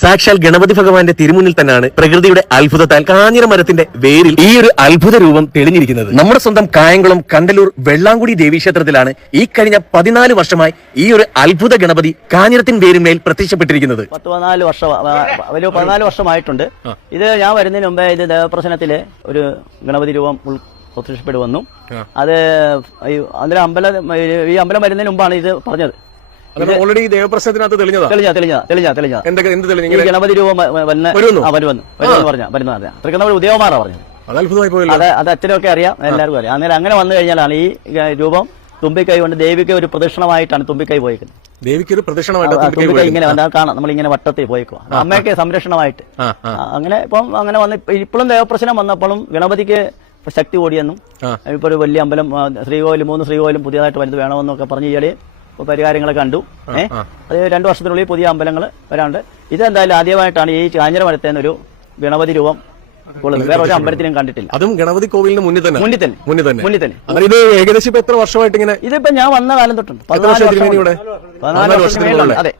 സാക്ഷാൽ ഗണപതി ഭഗവാന്റെ തിരുമുന്നിൽ തന്നെയാണ് പ്രകൃതിയുടെ അത്ഭുതത്താൽ കാഞ്ഞിര മരത്തിന്റെ വേരിൽ ഈ ഒരു അത്ഭുത രൂപം തെളിഞ്ഞിരിക്കുന്നത്. നമ്മുടെ സ്വന്തം കായംകുളം കണ്ടലൂർ വെള്ളാങ്കുടി ദേവീക്ഷേത്രത്തിലാണ് ഈ കഴിഞ്ഞ 14 വർഷമായി ഈ ഒരു അത്ഭുത ഗണപതി കാഞ്ഞിരത്തിൻ വേരിന്മേൽ പ്രത്യക്ഷപ്പെട്ടിരിക്കുന്നത്. 14 വർഷമായിട്ടുണ്ട്. ഇത് ഞാൻ വരുന്നതിന് മുമ്പേ ഇത് ദേവപ്രശ്നത്തില് ഒരു ഗണപതി രൂപം പ്രത്യക്ഷപ്പെടുവന്നു. അത് ഈ അമ്പലം വരുന്നതിന് മുമ്പാണ് ഇത് പറഞ്ഞത്. ഓൾറെഡി ദേവപ്രശ്നത്തിനകത്ത് ഗണപതി രൂപം വരുന്ന തൃക്കണ്ണൂർ ഉദയകുമാറാ പറഞ്ഞത്. അത് അച്ഛനൊക്കെ അറിയാം, എല്ലാവർക്കും അറിയാം. അങ്ങനെ വന്നു കഴിഞ്ഞാലാണ് ഈ രൂപം തുമ്പിക്കൈ കൊണ്ട് ദേവിക്ക് ഒരു പ്രദക്ഷിണമായിട്ടാണ് തുമ്പിക്കൈ പോയിക്കുന്നത്. തുമ്പിക്കൈ ഇങ്ങനെ കാണാം, നമ്മളിങ്ങനെ വട്ടത്തിൽ പോയിക്കുക അമ്മയ്ക്ക് സംരക്ഷണമായിട്ട്. അങ്ങനെ അങ്ങനെ വന്ന് ഇപ്പോഴും ദേവപ്രശ്നം വന്നപ്പോഴും ഗണപതിക്ക് ശക്തി കൂടിയെന്നും ഇപ്പൊ ഒരു വലിയ അമ്പലം ശ്രീകോവിലും 3 ശ്രീകോവിലും പുതിയതായിട്ട് വരുന്നത് വേണമെന്നൊക്കെ പറഞ്ഞ് ഇയാളെ പരിഹാരങ്ങൾ കണ്ടു. അത് 2 വർഷത്തിനുള്ളിൽ പുതിയ അമ്പലങ്ങൾ വരാണ്ട്. ഇതെന്തായാലും ആദ്യമായിട്ടാണ് ഈ കാഞ്ഞിര മരത്തേന്ന് ഒരു ഗണപതി രൂപം വേറെ ഒരു അമ്പലത്തിലും കണ്ടിട്ടില്ല. അതും ഗണപതി കോവിലിന് മുന്നിൽ തന്നെ. ഇത് ഏകദേശം എത്ര വർഷമായിട്ട് ഇങ്ങനെ? ഇതിപ്പോ ഞാൻ വന്ന കാലം തൊട്ടുണ്ട്. 14 വർഷം. അതെ.